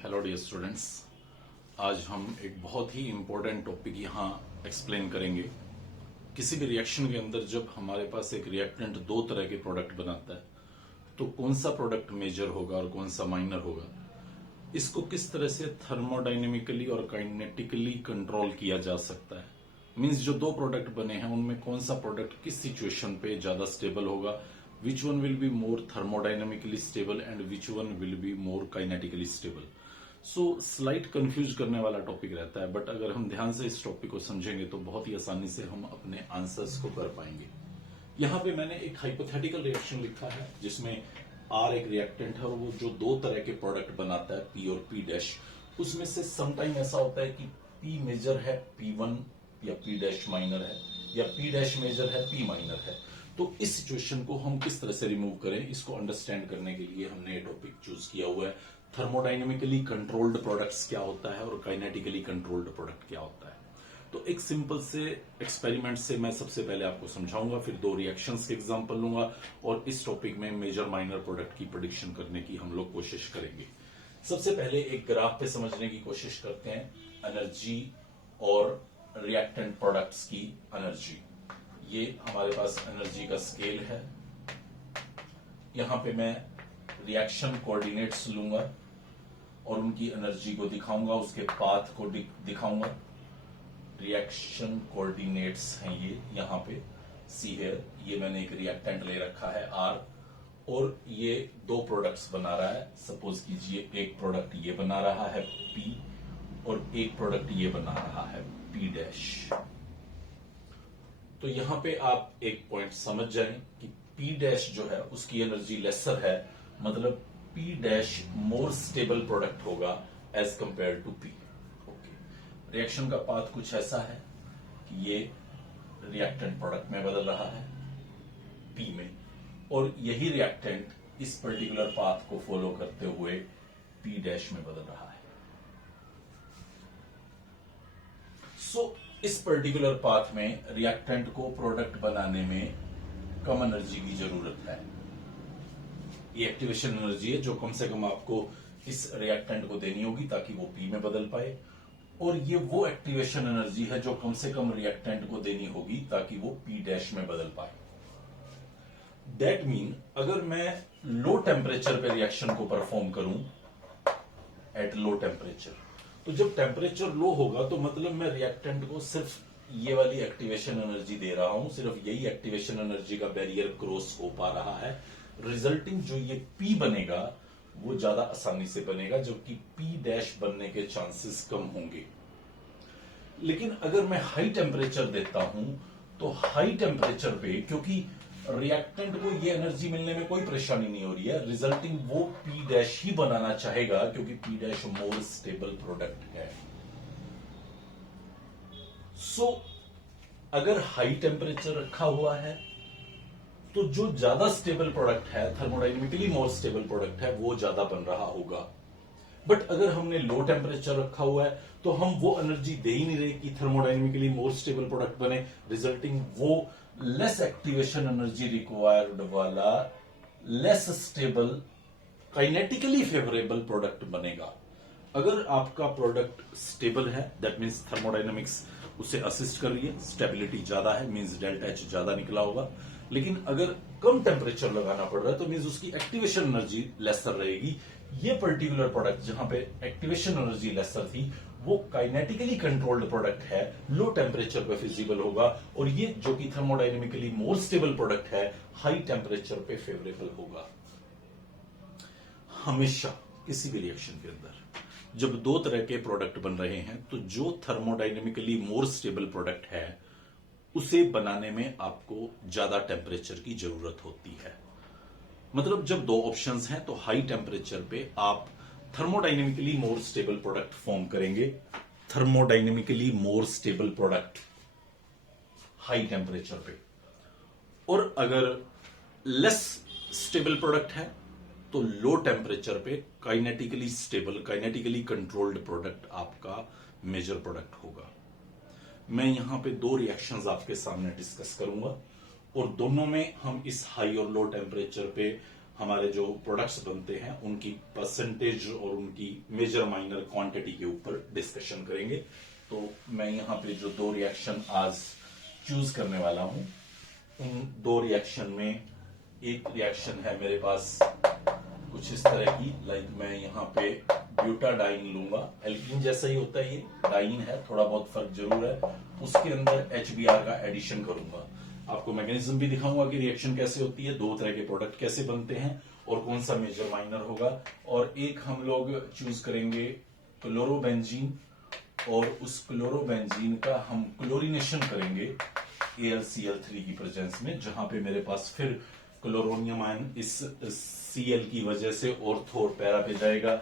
Hello dear students. आज हम एक बहुत ही इंपॉर्टेंट टॉपिक यहाँ एक्सप्लेन करेंगे। किसी भी रिएक्शन के अंदर जब हमारे पास एक रिएक्टेंट दो तरह के प्रोडक्ट बनाता है तो कौन सा प्रोडक्ट मेजर होगा और कौन सा माइनर होगा, इसको किस तरह से थर्मोडाइनेमिकली और काइनेटिकली कंट्रोल किया जा सकता है। मींस जो दो प्रोडक्ट बने हैं उनमें कौन सा प्रोडक्ट किस सिचुएशन पे ज्यादा स्टेबल होगा, which one will be more thermodynamically stable and which one will be more kinetically stable. So slight confuse करने वाला टॉपिक रहता है, बट अगर हम ध्यान से इस टॉपिक को समझेंगे तो बहुत ही आसानी से हम अपने आंसर्स को कर पाएंगे। यहाँ पे मैंने एक हाइपोथेटिकल रिएक्शन लिखा है जिसमें आर एक रिएक्टेंट है और वो जो दो तरह के प्रोडक्ट बनाता है पी और पी डैश, उसमें से समटाइम ऐसा होता है कि पी मेजर है पी वन या पी डैश माइनर है या पी डैश मेजर है पी माइनर है। तो इस सिचुएशन को हम किस तरह से रिमूव करें, इसको अंडरस्टैंड करने के लिए हमने ये टॉपिक चूज किया हुआ है। थर्मोडाइनेमिकली कंट्रोल्ड प्रोडक्ट्स क्या होता है और काइनेटिकली कंट्रोल्ड प्रोडक्ट क्या होता है। तो एक सिंपल से एक्सपेरिमेंट से मैं सबसे पहले आपको समझाऊंगा, फिर दो रिएक्शंस के एग्जांपल लूंगा और इस टॉपिक में मेजर माइनर प्रोडक्ट की प्रेडिक्शन करने की हम लोग कोशिश करेंगे। सबसे पहले एक ग्राफ पे समझने की कोशिश करते हैं एनर्जी और रिएक्टेंट प्रोडक्ट्स की एनर्जी। ये हमारे पास एनर्जी का स्केल है। यहां पे मैं रिएक्शन कोऑर्डिनेट्स लूंगा और उनकी एनर्जी को दिखाऊंगा, उसके पाथ को दिखाऊंगा। रिएक्शन कोऑर्डिनेट्स हैं ये यहां पे सी है। ये मैंने एक रिएक्टेंट ले रखा है आर और ये दो प्रोडक्ट्स बना रहा है। सपोज कीजिए एक प्रोडक्ट ये बना रहा है पी और एक प्रोडक्ट ये बना रहा है पी डैश। तो यहां पे आप एक पॉइंट समझ जाएं कि P डैश जो है उसकी एनर्जी लेसर है, मतलब P dash more stable product होगा as compare to P। Okay, reaction का पाथ कुछ ऐसा है कि ये रिएक्टेंट प्रोडक्ट में बदल रहा है P में और यही रिएक्टेंट इस पर्टिकुलर पाथ को फॉलो करते हुए P डैश में बदल रहा है। सो इस पर्टिकुलर पाथ में रिएक्टेंट को प्रोडक्ट बनाने में कम एनर्जी की जरूरत है। ये एक्टिवेशन एनर्जी है जो कम से कम आपको इस रिएक्टेंट को देनी होगी ताकि वो पी में बदल पाए, और ये वो एक्टिवेशन एनर्जी है जो कम से कम रिएक्टेंट को देनी होगी ताकि वो पी डैश में बदल पाए। दैट मीन अगर मैं लो टेम्परेचर पे रिएक्शन को परफॉर्म करूं एट लो टेम्परेचर, तो जब टेम्परेचर लो होगा तो मतलब मैं रिएक्टेंट को सिर्फ ये वाली एक्टिवेशन एनर्जी दे रहा हूं, सिर्फ यही एक्टिवेशन एनर्जी का बैरियर क्रॉस हो पा रहा है। रिजल्टिंग जो ये पी बनेगा वो ज्यादा आसानी से बनेगा, जबकि पी डैश बनने के चांसेस कम होंगे। लेकिन अगर मैं हाई टेम्परेचर देता हूं तो हाई टेम्परेचर पे क्योंकि रिएक्टेंट को ये एनर्जी मिलने में कोई परेशानी नहीं हो रही है, रिजल्टिंग वो पी डैश ही बनाना चाहेगा क्योंकि P dash more stable product है। सो अगर हाई टेम्परेचर रखा हुआ है तो जो ज्यादा स्टेबल प्रोडक्ट है, थर्मोडाइनेमिकली मोर स्टेबल प्रोडक्ट है, वो ज्यादा बन रहा होगा। बट अगर हमने लो टेम्परेचर रखा हुआ है तो हम वो एनर्जी दे ही नहीं रहे कि थर्मोडाइनेमिकली मोर स्टेबल प्रोडक्ट बने, रिजल्टिंग वो लेस एक्टिवेशन एनर्जी रिक्वायर्ड वाला less stable kinetically favourable product बनेगा। अगर आपका प्रोडक्ट स्टेबल है दैट मींस थर्मोडाइनमिक्स उसे असिस्ट कर रही है, स्टेबिलिटी ज्यादा है मींस डेल्टा एच ज्यादा निकला होगा। लेकिन अगर कम टेम्परेचर लगाना पड़ रहा है तो मींस उसकी एक्टिवेशन एनर्जी लेसर रहेगी। ये पर्टिकुलर प्रोडक्ट जहां पे एक्टिवेशन एनर्जी लेसर थी वो काइनेटिकली कंट्रोल्ड प्रोडक्ट है, लो टेम्परेचर पे फिजिबल होगा, और ये जो कि थर्मोडाइनेमिकली मोर स्टेबल प्रोडक्ट है हाई टेम्परेचर पे फेवरेबल होगा। हमेशा किसी भी रिएक्शन के अंदर जब दो तरह के प्रोडक्ट बन रहे हैं तो जो थर्मोडाइनेमिकली मोर स्टेबल प्रोडक्ट है उसे बनाने में आपको ज्यादा टेम्परेचर की जरूरत होती है। मतलब जब दो ऑप्शंस हैं तो हाई टेम्परेचर पे आप thermodynamically more stable product form करेंगे, thermodynamically more stable product high temperature पे, और अगर लेस स्टेबल प्रोडक्ट है तो लो टेम्परेचर पे kinetically stable kinetically controlled product आपका मेजर प्रोडक्ट होगा। मैं यहां पे दो रिएक्शंस आपके सामने डिस्कस करूंगा और दोनों में हम इस हाई और लो टेम्परेचर पे हमारे जो प्रोडक्ट्स बनते हैं उनकी परसेंटेज और उनकी मेजर माइनर क्वांटिटी के ऊपर डिस्कशन करेंगे। तो मैं यहाँ पे जो दो रिएक्शन आज चूज करने वाला हूं, उन दो रिएक्शन में एक रिएक्शन है मेरे पास कुछ इस तरह की, लाइक मैं यहाँ पे ब्यूटाडाइन लूंगा, एल्कीन जैसा ही होता है, ये डाइन है, थोड़ा बहुत फर्क जरूर है। उसके अंदर HBr का एडिशन करूंगा, आपको मैकेनिज्म भी दिखाऊंगा कि रिएक्शन कैसे होती है, दो तरह के प्रोडक्ट कैसे बनते हैं और कौन सा मेजर माइनर होगा। और एक हम लोग चूज करेंगे क्लोरोबेंजीन, और उस क्लोरोबेंजीन का हम क्लोरीनेशन करेंगे AlCl3 की प्रेजेंस में, जहां पे मेरे पास फिर क्लोरोनियम आयन इस Cl की वजह से ऑर्थो और पैरा पे जाएगा,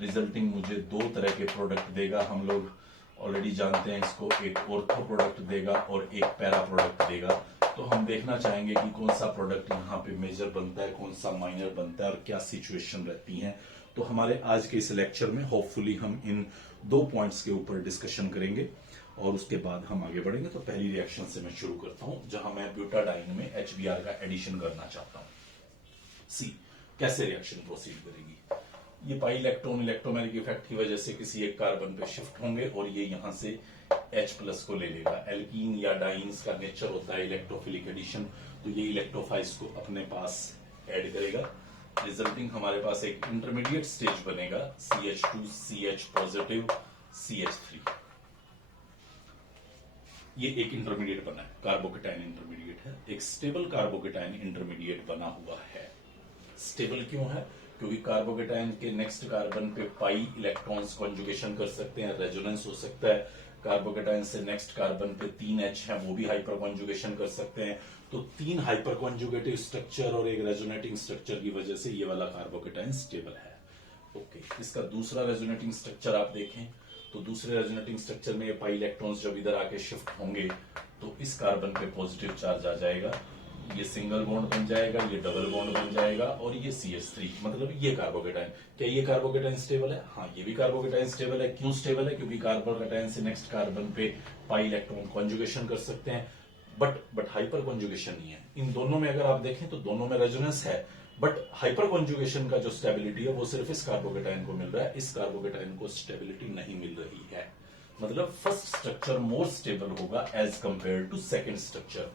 रिजल्टिंग मुझे दो तरह के प्रोडक्ट देगा। हम लोग ऑलरेडी जानते हैं इसको, एक ऑर्थो प्रोडक्ट देगा और एक पैरा प्रोडक्ट देगा। तो हम देखना चाहेंगे कि कौन सा प्रोडक्ट यहाँ पे मेजर बनता है, कौन सा माइनर बनता है और क्या सिचुएशन रहती है। तो हमारे आज के इस लेक्चर में होपफुली हम इन दो पॉइंट्स के ऊपर डिस्कशन करेंगे और उसके बाद हम आगे बढ़ेंगे। तो पहली रिएक्शन से मैं शुरू करता हूं, जहां मैं ब्यूटाडाइन में HBr का एडिशन करना चाहता हूं। सी कैसे रिएक्शन प्रोसीड करेगी। ये पाई इलेक्ट्रॉन इलेक्ट्रोमैग्नेटिक इफेक्ट की वजह से किसी एक कार्बन पे शिफ्ट होंगे और ये यहां से H+ को ले लेगा। एल्कीन या डाइन्स का नेचर होता है इलेक्ट्रोफिलिक एडिशन, तो ये इलेक्ट्रोफाइल्स को अपने पास ऐड करेगा, रिजल्टिंग हमारे पास एक इंटरमीडिएट स्टेज बनेगा CH2 CH पॉजिटिव CH3। ये एक इंटरमीडिएट बना है, कार्बोकेटाइन इंटरमीडिएट है, एक स्टेबल कार्बोकेटाइन इंटरमीडिएट बना हुआ है। स्टेबल क्यों है? क्योंकि कार्बोकेटाइन के नेक्स्ट कार्बन पे पाई इलेक्ट्रॉन्स कॉन्जुगेशन कर सकते हैं, रेजोनेंस हो सकता है। कार्बोकेटाइन से नेक्स्ट कार्बन पे 3 H है, वो भी हाइपर कॉन्जुगेशन कर सकते हैं। तो 3 हाइपर कॉन्जुगेटिव स्ट्रक्चर और एक रेजोनेटिंग स्ट्रक्चर की वजह से ये वाला कार्बोकेटाइन स्टेबल है। ओके, इसका दूसरा रेजोनेटिंग स्ट्रक्चर आप देखें तो दूसरे रेजोनेटिंग स्ट्रक्चर में ये पाई इलेक्ट्रॉन्स जब इधर आके शिफ्ट होंगे तो इस कार्बन पे पॉजिटिव चार्ज आ जाएगा, ये सिंगल बॉन्ड बन जाएगा, ये डबल बॉन्ड बन जाएगा और ये CH3, मतलब ये कार्बोकेटाइन। क्या ये कार्बोकेटाइन स्टेबल है? हाँ, ये भी कार्बोकेटाइन स्टेबल है। क्यों स्टेबल है? क्योंकि कार्बोकेटाइन से नेक्स्ट कार्बन पे पाई इलेक्ट्रॉन कॉन्जुगेशन कर सकते हैं, बट हाइपर कॉन्जुगेशन नहीं है। इन दोनों में अगर आप देखें तो दोनों में रेजोनेंस है, बट हाइपर कॉन्जुगेशन का जो स्टेबिलिटी है वो सिर्फ इस कार्बोकेटाइन को मिल रहा है, इस कार्बोकेटाइन को स्टेबिलिटी नहीं मिल रही है। मतलब फर्स्ट स्ट्रक्चर मोर स्टेबल होगा as compare to second structure.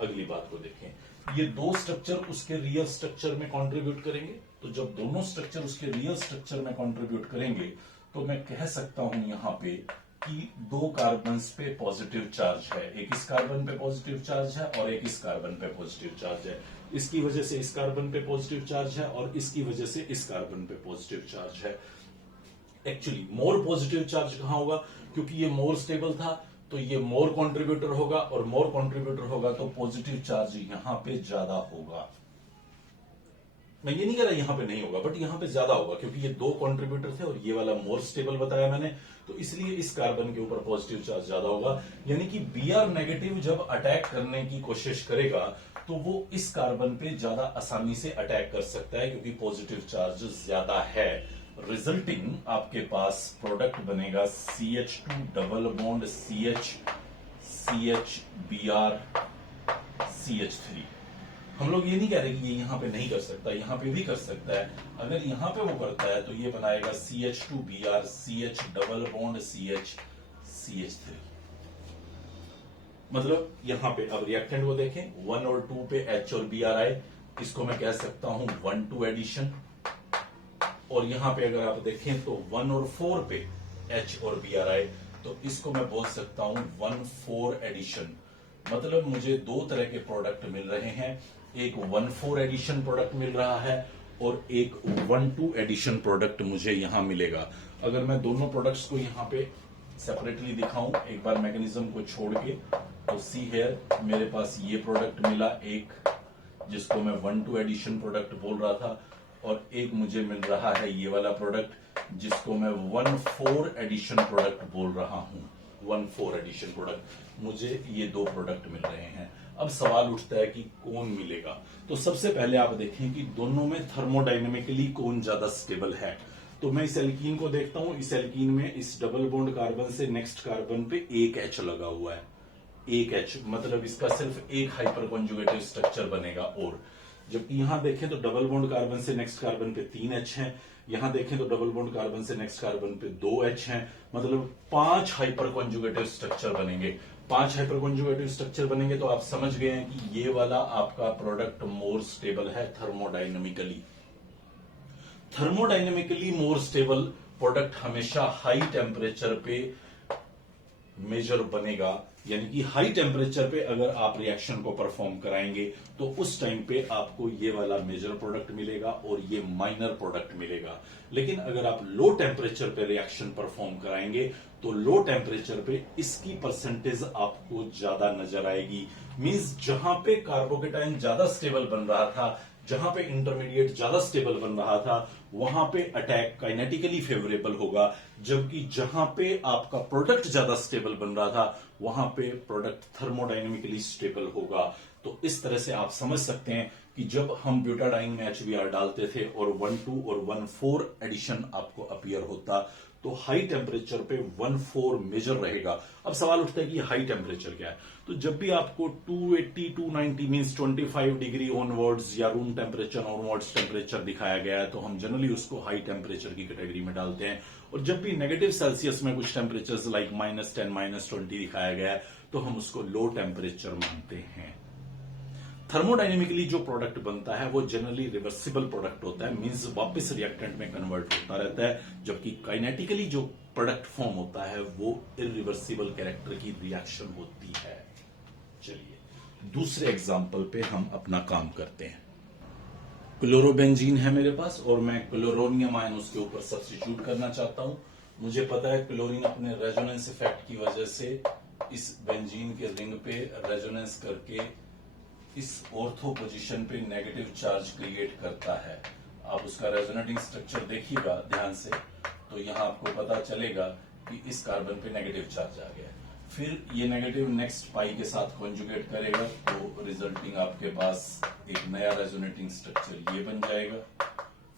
अगली बात को देखें, ये दो स्ट्रक्चर उसके रियल स्ट्रक्चर में कंट्रीब्यूट करेंगे। तो जब दोनों स्ट्रक्चर उसके रियल स्ट्रक्चर में कंट्रीब्यूट करेंगे तो मैं कह सकता हूं यहां पे कि दो कार्बन्स पे पॉजिटिव चार्ज है, एक इस कार्बन पे पॉजिटिव चार्ज है और एक इस कार्बन पे पॉजिटिव चार्ज है। इसकी वजह से इस कार्बन पे पॉजिटिव चार्ज है और इसकी वजह से इस कार्बन पे पॉजिटिव चार्ज है। एक्चुअली मोर पॉजिटिव चार्ज कहां होगा? क्योंकि ये मोर स्टेबल था तो ये मोर कंट्रीब्यूटर होगा, और मोर कंट्रीब्यूटर होगा तो पॉजिटिव चार्ज यहां पे ज्यादा होगा। मैं ये नहीं कह रहा यहां पे नहीं होगा, बट यहां पे ज्यादा होगा क्योंकि ये दो कंट्रीब्यूटर थे और ये वाला मोर स्टेबल बताया मैंने, तो इसलिए इस कार्बन के ऊपर पॉजिटिव चार्ज ज्यादा होगा। यानी कि Br नेगेटिव जब अटैक करने की कोशिश करेगा तो वो इस कार्बन पे ज्यादा आसानी से अटैक कर सकता है क्योंकि पॉजिटिव चार्ज ज्यादा है। रिजल्टिंग आपके पास प्रोडक्ट बनेगा CH2 double bond CH Br CH3। हम लोग ये नहीं कह रहे कि ये यहां पे नहीं कर सकता, यहां पे भी कर सकता है। अगर यहां पे वो करता है तो ये बनाएगा CH2 Br CH double bond CH3। मतलब यहां पे अब रिएक्टेंट को देखें, 1 और 2 पे H और Br आए, इसको मैं कह सकता हूं 1-2 एडिशन। और यहां पे अगर आप देखें तो 1 और 4 पे H और Br आए, तो इसको मैं बोल सकता हूं 1-4 एडिशन। मतलब मुझे दो तरह के प्रोडक्ट मिल रहे हैं, एक 1-4 एडिशन प्रोडक्ट मिल रहा है और एक 1-2 एडिशन प्रोडक्ट मुझे यहां मिलेगा। अगर मैं दोनों प्रोडक्ट्स को यहां पे सेपरेटली दिखाऊं एक बार मैकेनिज्म को छोड़ के, तो सी हेयर मेरे पास ये प्रोडक्ट मिला एक, जिसको मैं 1-2 एडिशन प्रोडक्ट बोल रहा था, और एक मुझे मिल रहा है ये वाला प्रोडक्ट जिसको मैं 1-4 एडिशन प्रोडक्ट बोल रहा हूं। 1-4 एडिशन प्रोडक्ट, मुझे ये दो प्रोडक्ट मिल रहे हैं। अब सवाल उठता है कि कौन मिलेगा। तो सबसे पहले आप देखें कि दोनों में थर्मोडायनेमिकली कौन ज्यादा स्टेबल है। तो मैं इस एल्कीन को देखता हूं, इस एल्कीन में इस डबल बॉन्ड कार्बन से नेक्स्ट कार्बन पे एक H लगा हुआ है, एक H, मतलब इसका सिर्फ एक हाइपर कॉन्जुगेटिव स्ट्रक्चर बनेगा। और जबकि यहां देखें तो डबल बॉन्ड कार्बन से नेक्स्ट कार्बन पे 3H है, यहां देखें तो डबल बॉन्ड कार्बन से नेक्स्ट कार्बन पे 2H है, मतलब 5 हाइपर कॉन्जुगेटिव स्ट्रक्चर बनेंगे। 5 हाइपर कॉन्जुगेटिव स्ट्रक्चर बनेंगे तो आप समझ गए हैं कि ये वाला आपका प्रोडक्ट मोर स्टेबल है thermodynamically. Thermodynamically more stable product हमेशा हाई टेम्परेचर पे मेजर बनेगा, यानी कि हाई टेम्परेचर पे अगर आप रिएक्शन को परफॉर्म कराएंगे तो उस टाइम पे आपको ये वाला मेजर प्रोडक्ट मिलेगा और ये माइनर प्रोडक्ट मिलेगा। लेकिन अगर आप लो टेम्परेचर पे रिएक्शन परफॉर्म कराएंगे तो लो टेम्परेचर पे इसकी परसेंटेज आपको ज्यादा नजर आएगी। मींस जहां पे कार्बोकेटाइन ज्यादा स्टेबल बन रहा था, जहां पे इंटरमीडिएट ज्यादा स्टेबल बन रहा था, वहां पे अटैक काइनेटिकली फेवरेबल होगा, जबकि जहां पे आपका प्रोडक्ट ज्यादा स्टेबल बन रहा था वहां पे प्रोडक्ट थर्मोडाइनमिकली स्टेबल होगा। तो इस तरह से आप समझ सकते हैं कि जब हम ब्यूटाडाइन में HBr डालते थे और 1,2 और 1,4 एडिशन आपको अपीयर होता तो हाई टेम्परेचर पे 1,4 मेजर रहेगा। अब सवाल उठता है कि हाई टेम्परेचर क्या है, तो जब भी आपको 280 290 मींस 25 डिग्री ऑनवर्ड्स या रूम टेम्परेचर ऑनवर्ड्स टेम्परेचर दिखाया गया है तो हम जनरली उसको हाई टेम्परेचर की कैटेगरी में डालते हैं। और जब भी नेगेटिव सेल्सियस में कुछ टेम्परेचर लाइक -10 -20 दिखाया गया है तो हम उसको लो टेम्परेचर मानते हैं। थर्मोडाइनमिकली जो प्रोडक्ट बनता है वो जनरली रिवर्सिबल प्रोडक्ट होता है, मींस वापस रिएक्टेंट में कन्वर्ट होता रहता है, जबकि काइनेटिकली जो प्रोडक्ट फॉर्म होता है वो इरिवर्सिबल कैरेक्टर की रिएक्शन होती है। चलिए दूसरे एग्जांपल पे हम अपना काम करते हैं। क्लोरोबेंजीन है मेरे पास और मैं क्लोरोनियम आयन उसके ऊपर सब्स्टिट्यूट करना चाहता हूं। मुझे पता है क्लोरीन अपने रेजोनेंस इफेक्ट की वजह से इस बेंजीन के रिंग पे रेजोनेंस करके इस ऑर्थो पोजीशन पे नेगेटिव चार्ज क्रिएट करता है। आप उसका रेजोनेटिंग स्ट्रक्चर देखिएगा ध्यान से तो यहां आपको पता चलेगा कि इस कार्बन पे नेगेटिव चार्ज आ गया है। फिर ये नेगेटिव नेक्स्ट पाई के साथ कॉन्जुगेट करेगा तो रिजल्टिंग आपके पास एक नया रेजोनेटिंग स्ट्रक्चर ये बन जाएगा।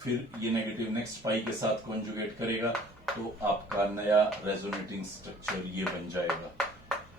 फिर ये नेगेटिव नेक्स्ट पाई के साथ कॉन्जुगेट करेगा तो आपका नया रेजोनेटिंग स्ट्रक्चर ये बन जाएगा।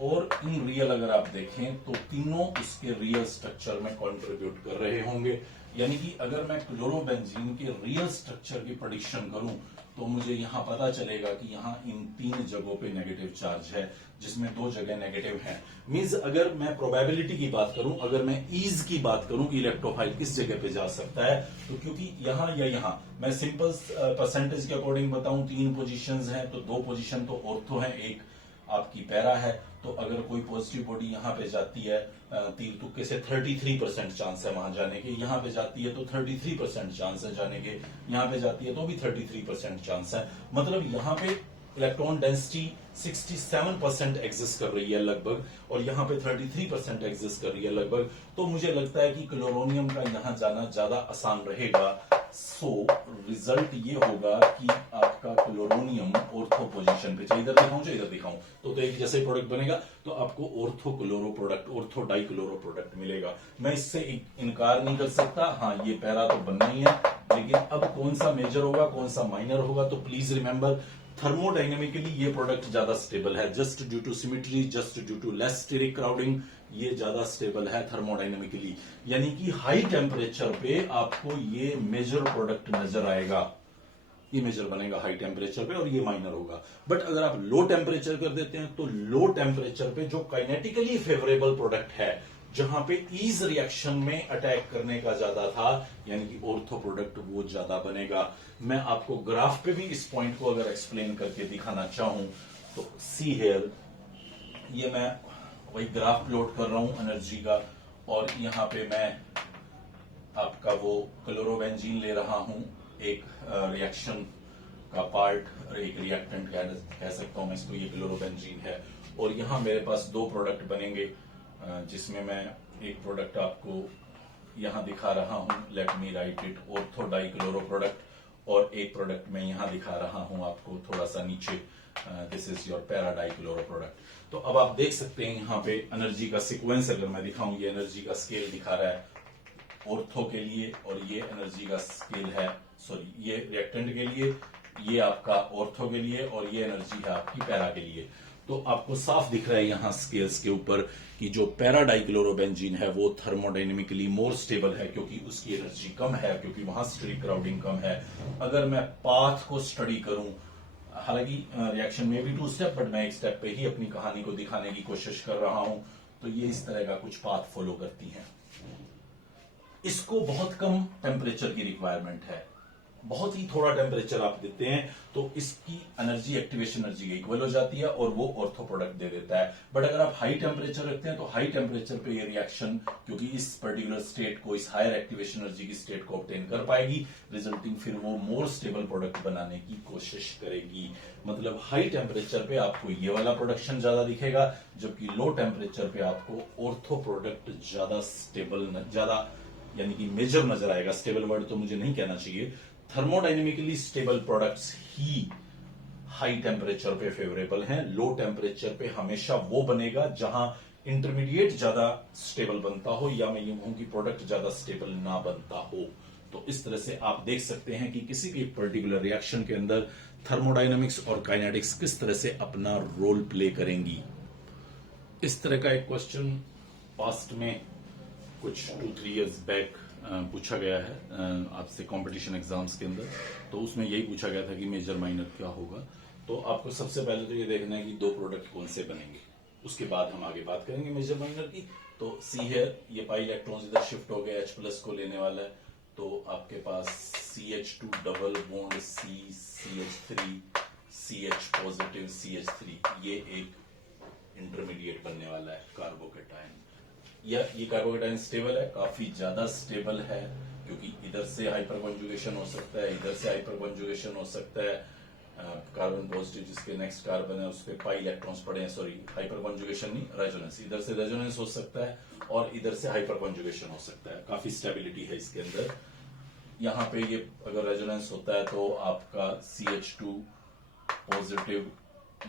और इन रियल अगर आप देखें तो तीनों इसके रियल स्ट्रक्चर में कंट्रीब्यूट कर रहे होंगे, यानी कि अगर मैं क्लोरोबेंजीन के रियल स्ट्रक्चर की प्रेडिक्शन करूं तो मुझे यहां पता चलेगा कि यहां इन 3 जगहों पे नेगेटिव चार्ज है, जिसमें 2 जगह नेगेटिव है। मींस अगर मैं प्रोबेबिलिटी की बात करूं, अगर मैं ईज की बात करूं कि इलेक्ट्रोफाइल किस जगह पे जा सकता है, तो क्योंकि यहां या यहां मैं सिंपल परसेंटेज के अकॉर्डिंग बताऊं 3 पोजीशंस हैं तो 2 पोजीशन तो ऑर्थो है, एक आपकी पैरा है। तो अगर कोई पॉजिटिव बॉडी यहां पे जाती है तीर तुक्के से 33% चांस है वहां जाने के, यहां पे जाती है तो 33% चांस है जाने के, यहां पे जाती है तो भी 33% चांस है। मतलब यहां पे इलेक्ट्रॉन डेंसिटी 67% एग्जिस्ट कर रही है लगभग और यहां पे 33% एग्जिस्ट कर रही है लगभग। तो मुझे लगता है कि क्लोरोनियम का यहां जाना ज्यादा आसान रहेगा। सो रिजल्ट ये होगा कि आपका क्लोरोनियम ऑर्थो पोजीशन पे, चाहे इधर दिखाऊं चाहे इधर दिखाऊं तो एक जैसे प्रोडक्ट बनेगा तो आपको ortho chloro product, ortho di chloro product मिलेगा। मैं इससे इनकार नहीं कर सकता, हाँ ये पैरा तो बनना ही है, लेकिन अब कौन सा मेजर होगा कौन सा माइनर होगा, तो प्लीज रिमेंबर थर्मोडाइनमिकली ये प्रोडक्ट ज्यादा स्टेबल है, just due to symmetry, just due to less steric crowding, ये ज्यादा स्टेबल है थर्मोडाइनमिकली। यानी कि हाई टेम्परेचर पे आपको ये मेजर प्रोडक्ट नजर आएगा, ये मेजर बनेगा हाई टेम्परेचर पे और ये माइनर होगा। बट अगर आप लो टेम्परेचर कर देते हैं तो लो टेम्परेचर पे जो काइनेटिकली फेवरेबल प्रोडक्ट है, जहां पे ईज रिएक्शन में अटैक करने का ज्यादा था, यानी कि ऑर्थो प्रोडक्ट वो ज्यादा बनेगा। मैं आपको ग्राफ पे भी इस पॉइंट को अगर एक्सप्लेन करके दिखाना चाहूं तो सी हियर, ये मैं वही ग्राफ प्लॉट कर रहा हूं एनर्जी का, और यहां पे मैं आपका वो क्लोरोबेंजीन ले रहा हूं, एक रिएक्शन का पार्ट, एक रिएक्टेंट कह सकता हूं मैं इसको, ये क्लोरोबेंजीन है। और यहां मेरे पास 2 प्रोडक्ट बनेंगे जिसमें मैं एक प्रोडक्ट आपको यहां दिखा रहा हूं, let me right it, ortho di chloro product, और एक प्रोडक्ट मैं यहां दिखा रहा हूं आपको थोड़ा सा नीचे, this is your para die chloro product. तो अब आप देख सकते हैं यहां पे एनर्जी का सीक्वेंस अगर मैं दिखाऊं, ये एनर्जी का स्केल दिखा रहा है ऑर्थो के लिए, और ये एनर्जी का स्केल है, सॉरी ये रिएक्टेंट के लिए, ये आपका ऑर्थो के लिए, और ये एनर्जी है आपकी पैरा के लिए। तो आपको साफ दिख रहा है यहां स्केल्स के ऊपर कि जो पैरा डाइक्लोरोबेंजीन है वो थर्मोडाइनमिकली मोर स्टेबल है, क्योंकि उसकी एनर्जी कम है, क्योंकि वहां स्टेरिक क्राउडिंग कम है। अगर मैं पाथ को स्टडी करूं, हालांकि रिएक्शन में भी 2 स्टेप, बट मैं एक स्टेप पे ही अपनी कहानी को दिखाने की कोशिश कर रहा हूं, तो ये इस तरह का कुछ पाथ फॉलो करती है। इसको बहुत कम टेम्परेचर की रिक्वायरमेंट है, बहुत ही थोड़ा टेम्परेचर आप देते हैं तो इसकी एनर्जी एक्टिवेशन एनर्जी इक्वल हो जाती है और वो ऑर्थो प्रोडक्ट दे देता है। बट अगर आप हाई टेम्परेचर रखते हैं तो हाई टेम्परेचर पे ये रिएक्शन, क्योंकि इस पर्टिकुलर स्टेट को, इस हायर एक्टिवेशन एनर्जी की स्टेट को ऑब्टेन कर पाएगी, रिजल्टिंग फिर वो मोर स्टेबल प्रोडक्ट बनाने की कोशिश करेगी। मतलब हाई टेम्परेचर पे आपको ये वाला प्रोडक्शन ज्यादा दिखेगा, जबकि लो टेम्परेचर पे आपको ऑर्थो प्रोडक्ट ज्यादा स्टेबल, ज्यादा यानी कि मेजर नजर आएगा। स्टेबल वर्ड तो मुझे नहीं कहना चाहिए, थर्मोडाइनमिकली स्टेबल प्रोडक्ट्स ही हाई टेम्परेचर पे फेवरेबल हैं। लो टेम्परेचर पे हमेशा वो बनेगा जहां इंटरमीडिएट ज्यादा स्टेबल बनता हो, या मैं यूं कहूं कि प्रोडक्ट ज्यादा स्टेबल ना बनता हो। तो इस तरह से आप देख सकते हैं कि किसी भी पर्टिकुलर रिएक्शन के अंदर थर्मोडाइनमिक्स और काइनेटिक्स किस तरह से अपना रोल प्ले करेंगी। इस तरह का एक क्वेश्चन पास्ट में कुछ 2-3 इयर्स बैक पूछा गया है आपसे कंपटीशन एग्जाम्स के अंदर। तो उसमें यही पूछा गया था कि मेजर माइनर क्या होगा। तो आपको सबसे पहले तो ये देखना है कि 2 प्रोडक्ट कौन से बनेंगे, उसके बाद हम आगे बात करेंगे मेजर माइनर की। तो सी है, ये पाई इलेक्ट्रॉन्स इधर शिफ्ट हो गए, H+ को लेने वाला है, तो आपके पास CH2 double bond C CH3 CH positive CH3, ये एक इंटरमीडिएट बनने वाला है कार्बोकेटायन। ये कार्बोकेटायन स्टेबल है, काफी ज्यादा स्टेबल है, क्योंकि इधर से हाइपर कॉन्जुगेशन हो सकता है, इधर से हाइपर कॉन्जुगेशन हो सकता है। कार्बन पॉजिटिव जिसके नेक्स्ट कार्बन है उस पर पाई इलेक्ट्रॉन्स पड़े हैं, सॉरी हाइपर कॉन्जुगेशन नहीं, रेजोनेंस, इधर से रेजोनेंस हो सकता है और इधर से हाइपर कॉन्जुगेशन हो सकता है। काफी स्टेबिलिटी है इसके अंदर। यहाँ पे ये अगर रेजोनेंस होता है तो आपका CH2 positive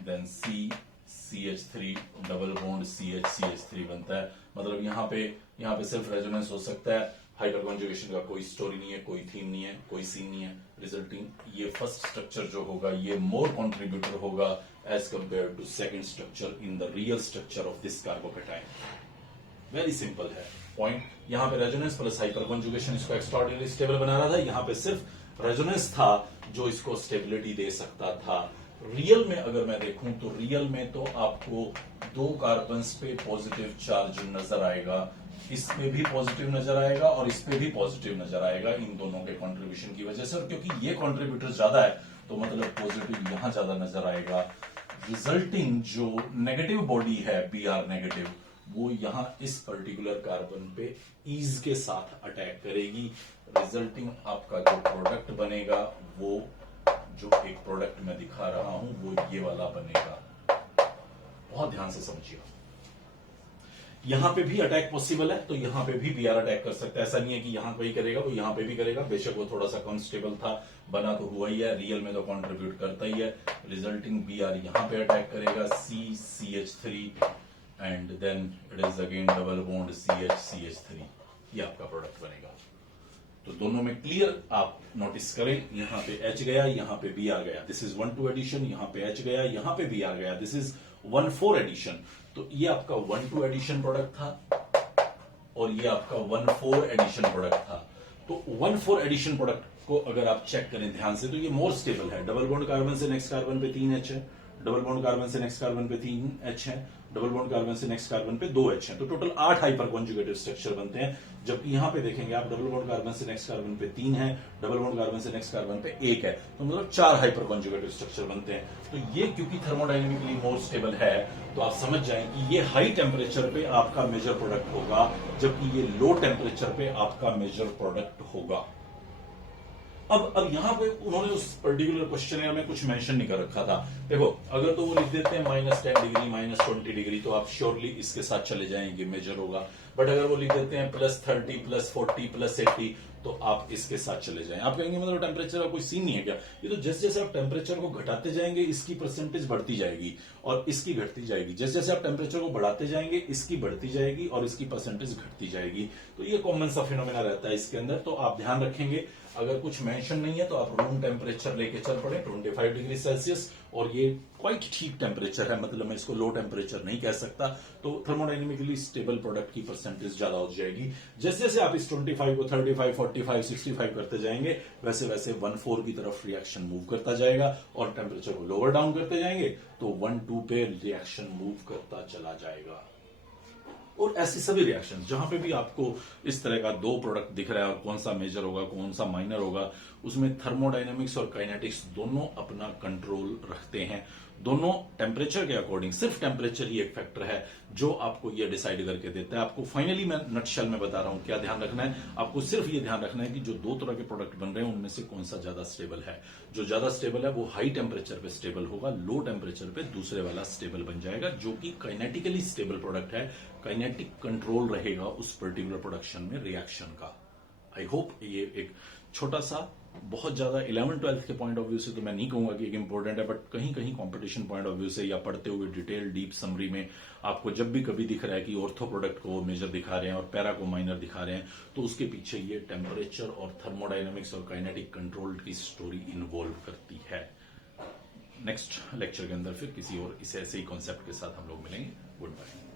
then CH3 double bond CH3 बनता है। मतलब यहाँ पे सिर्फ रेजोनेंस हो सकता है, हाइपर कॉन्जुगेशन का कोई स्टोरी नहीं है, कोई थीम नहीं है, कोई सीन नहीं है। रिजल्टिंग ये फर्स्ट स्ट्रक्चर जो होगा ये मोर कॉन्ट्रीब्यूटर होगा as compare to second structure in the real structure of this carbocation. Very simple है पॉइंट। यहाँ पे रेजोनेंस प्लस हाइपर कॉन्जुगेशन इसको एक्स्ट्राऑर्डिनरी स्टेबल बना रहा था, यहाँ पे सिर्फ रेजोनेंस था जो इसको स्टेबिलिटी दे सकता था। रियल में अगर मैं देखूं तो रियल में तो आपको 2 कार्बन्स पे पॉजिटिव चार्ज नजर आएगा, इस पे भी पॉजिटिव नजर आएगा और इस पे भी पॉजिटिव नजर आएगा, इन दोनों के कंट्रीब्यूशन की वजह से। और क्योंकि ये कंट्रीब्यूटर ज्यादा है तो मतलब पॉजिटिव यहां ज्यादा नजर आएगा। रिजल्टिंग जो नेगेटिव बॉडी है Br नेगेटिव, वो यहां इस पर्टिकुलर कार्बन पे ईज के साथ अटैक करेगी। रिजल्टिंग आपका जो प्रोडक्ट बनेगा, वो जो एक प्रोडक्ट मैं दिखा रहा हूं वो ये वाला बनेगा। बहुत ध्यान से समझिए, यहां पे भी अटैक पॉसिबल है, तो यहां पे भी Br अटैक कर सकता है। ऐसा नहीं है कि यहां कोई करेगा वो यहां पे भी करेगा, बेशक वो थोड़ा सा कॉन्स्टेबल था, बना तो हुआ ही है, रियल में तो कंट्रीब्यूट करता ही है। रिजल्टिंग Br यहां पे अटैक करेगा CH3 and then it is again double bond CH3, ये आपका प्रोडक्ट बनेगा। तो दोनों में क्लियर आप नोटिस करें, यहां पे H गया, यहां पे Br गया, दिस इज 1-2 एडिशन, यहां पे H गया, यहां पे Br गया, दिस इज 1-4 एडिशन। तो ये आपका 1-2 एडिशन प्रोडक्ट था और ये आपका 1-4 एडिशन प्रोडक्ट था। तो 1-4 एडिशन प्रोडक्ट को अगर आप चेक करें ध्यान से तो ये मोर स्टेबल है। डबल बॉन्ड कार्बन से नेक्स्ट कार्बन पे 3 H है, डबल बॉन्ड कार्बन से नेक्स्ट कार्बन पे 3 H है, डबल बॉन्ड कार्बन से नेक्स्ट कार्बन पे 2 H है, तो टोटल 8 हाइपर कॉन्जुगेटिव स्ट्रक्चर बनते हैं। जबकि यहां पे देखेंगे आप डबल बॉन्ड कार्बन से नेक्स्ट कार्बन पे 3 है, डबल बॉन्ड कार्बन से नेक्स्ट कार्बन पे 1 है, तो मतलब 4 हाइपर कॉन्जुगेटिव स्ट्रक्चर बनते हैं। तो ये क्योंकि थर्मोडाइनमिकली मोर स्टेबल है, तो आप समझ जाएं कि ये हाई टेम्परेचर पे आपका मेजर प्रोडक्ट होगा, जबकि ये लो टेम्परेचर पे आपका मेजर प्रोडक्ट होगा। अब यहां पे उन्होंने उस पर्टिकुलर क्वेश्चन में कुछ मेंशन नहीं कर रखा था। देखो, अगर तो वो लिख देते हैं -10 डिग्री -20 डिग्री तो आप श्योरली इसके साथ चले जाएंगे, मेजर होगा। बट अगर वो लिख देते हैं +30 +40 +80 तो आप इसके साथ चले जाएं। आप कहेंगे मतलब टेम्परेचर का कोई सीन नहीं है क्या? ये तो जैसे जैसे आप टेम्परेचर को घटाते जाएंगे इसकी परसेंटेज बढ़ती जाएगी और इसकी घटती जाएगी। जैसे जैसे आप टेम्परेचर को बढ़ाते जाएंगे इसकी बढ़ती जाएगी और इसकी परसेंटेज घटती जाएगी। तो ये कॉमन सा फिनोमेना रहता है इसके अंदर। तो आप ध्यान रखेंगे, अगर कुछ मेंशन नहीं है तो आप रूम टेम्परेचर लेके चल पड़े 25 डिग्री सेल्सियस, और ये क्वाइट ठीक टेम्परेचर है, मतलब मैं इसको लो टेम्परेचर नहीं कह सकता। तो थर्मोडाइनमिकली स्टेबल प्रोडक्ट की परसेंटेज ज्यादा हो जाएगी। जैसे जैसे आप इस 25 को 35, 45, 65 करते जाएंगे, वैसे वैसे 1-4 की तरफ रिएक्शन मूव करता जाएगा, और टेम्परेचर को लोअर डाउन करते जाएंगे तो 1-2 पे रिएक्शन मूव करता चला जाएगा। और ऐसी सभी रिएक्शन जहां पे भी आपको इस तरह का दो प्रोडक्ट दिख रहा है और कौन सा मेजर होगा कौन सा माइनर होगा, उसमें थर्मोडायनेमिक्स और काइनेटिक्स दोनों अपना कंट्रोल रखते हैं। दोनों टेम्परेचर के अकॉर्डिंग, सिर्फ टेम्परेचर ही एक फैक्टर है जो आपको ये डिसाइड करके देता है। आपको फाइनली मैं नटशेल में बता रहा हूं क्या ध्यान रखना है। आपको सिर्फ ये ध्यान रखना है कि जो दो तरह के प्रोडक्ट बन रहे हैं उनमें से कौन सा ज्यादा स्टेबल है। जो ज्यादा स्टेबल है वो हाई टेम्परेचर पे स्टेबल होगा, लो टेम्परेचर पे दूसरे वाला स्टेबल बन जाएगा, जो कि काइनेटिकली स्टेबल प्रोडक्ट है। काइनेटिक कंट्रोल रहेगा उस पर्टिकुलर प्रोडक्शन में रिएक्शन का। आई होप ये एक छोटा सा, बहुत ज्यादा 11-12 के पॉइंट ऑफ व्यू से तो मैं नहीं कहूंगा कि एक इंपॉर्टेंट है, बट कहीं कहीं कंपटीशन पॉइंट ऑफ व्यू से या पढ़ते हुए डिटेल डीप समरी में आपको जब भी कभी दिख रहा है कि ऑर्थो प्रोडक्ट को मेजर दिखा रहे हैं और पैरा को माइनर दिखा रहे हैं, तो उसके पीछे ये टेम्परेचर और थर्मोडाइनमिक्स और काइनेटिक कंट्रोल की स्टोरी इन्वॉल्व करती है। नेक्स्ट लेक्चर के अंदर फिर किसी और इस ऐसे ही कॉन्सेप्ट के साथ हम लोग मिलेंगे। Good bye.